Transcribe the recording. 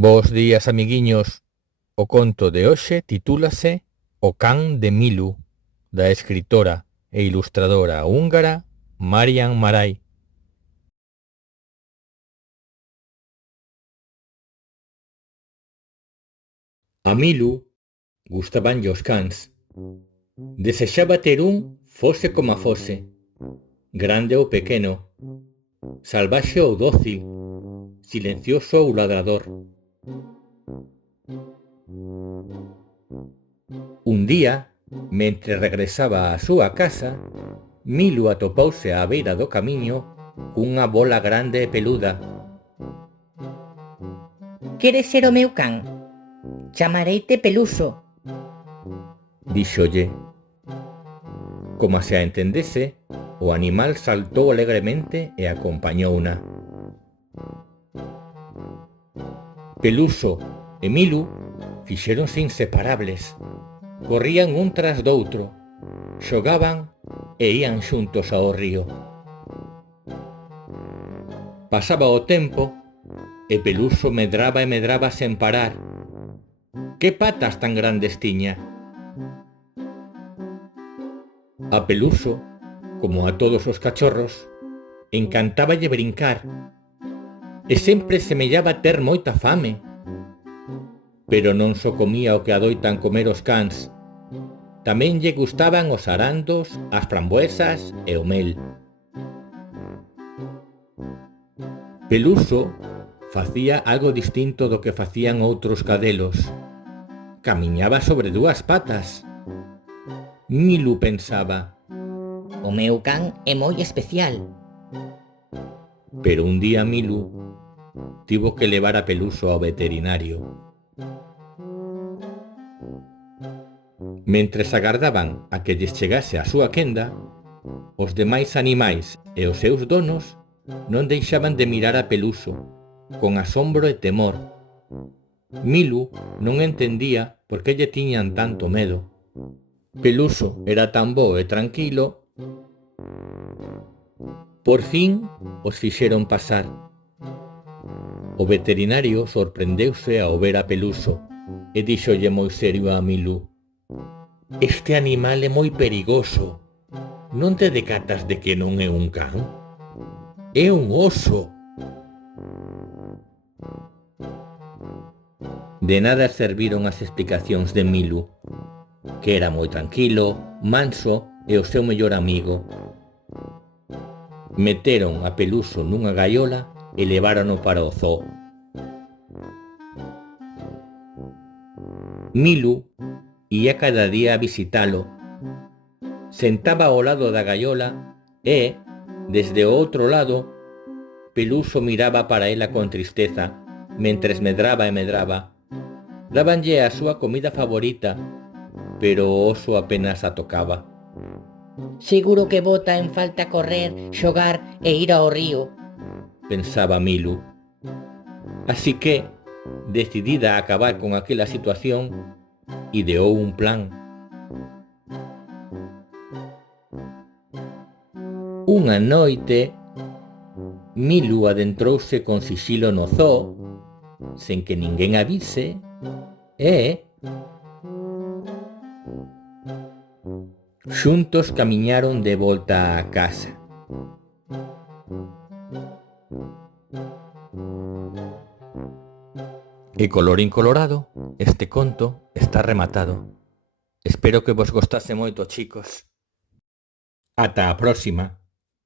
Bos días, amiguiños. O conto de hoxe titúlase O can de Milu, da escritora e ilustradora húngara Marian Maray. A Milu gustabanlle os cans. Desexaba ter un fose como fose, grande ou pequeno, salvaxe ou dócil, silencioso ou ladrador. Un día, mentre regresaba á súa casa, Milu atopouse á beira do camiño cunha bola grande e peluda. Queres ser o meu can? Chamareite Peluso. Díxolle. Como se a entendese, o animal saltou alegremente e acompañouna. Peluso e Milu fixéronse inseparables. Corrían un tras doutro, xogaban e ían xuntos ao río. Pasaba o tempo e Peluso medraba e medraba sen parar. Que patas tan grandes tiña! A Peluso, como a todos os cachorros, encantáballe brincar e sempre semellaba ter moita fame. Pero non só comía o que adoitan comer os cans, tamén lle gustaban os arandos, as frambuesas e o mel. Peluso facía algo distinto do que facían outros cadelos. Camiñaba sobre dúas patas. Milu pensaba, O meu can é moi especial. pero un día Milu tivo que levar a Peluso ao veterinario. Mentres agardaban a que lles chegase a súa quenda, os demais animais e os seus donos non deixaban de mirar a Peluso, con asombro e temor. Milu non entendía por que lle tiñan tanto medo. Peluso era tan bo e tranquilo. Por fin os fixeron pasar. O veterinario sorprendeuse ao ver a Peluso e díxolle moi serio a Milu: Este animal é moi perigoso. Non te decatas de que non é un can? É un oso. De nada serviron as explicacións de Milu, que era moi tranquilo, manso e o seu mellor amigo. Meteron a Peluso nunha gaiola e levárono para o zoo. Milu ía cada día a visitalo. Sentaba ao lado da gaiola e, desde o outro lado, Peluso miraba para ela con tristeza, mentres medraba e medraba. Dábanlle a súa comida favorita, pero o oso apenas a tocaba. Seguro que bota en falta correr, xogar e ir ao río. Pensaba Milu. Así que, decidida a acabar con aquela situación, ideou un plan. Unha noite, Milu adentrouse con sixilo no zoo, sen que ninguén avise, e xuntos camiñaron de volta á casa. E colorín colorado, este conto está rematado. Espero que vos gostase moito, chicos. Ata a próxima.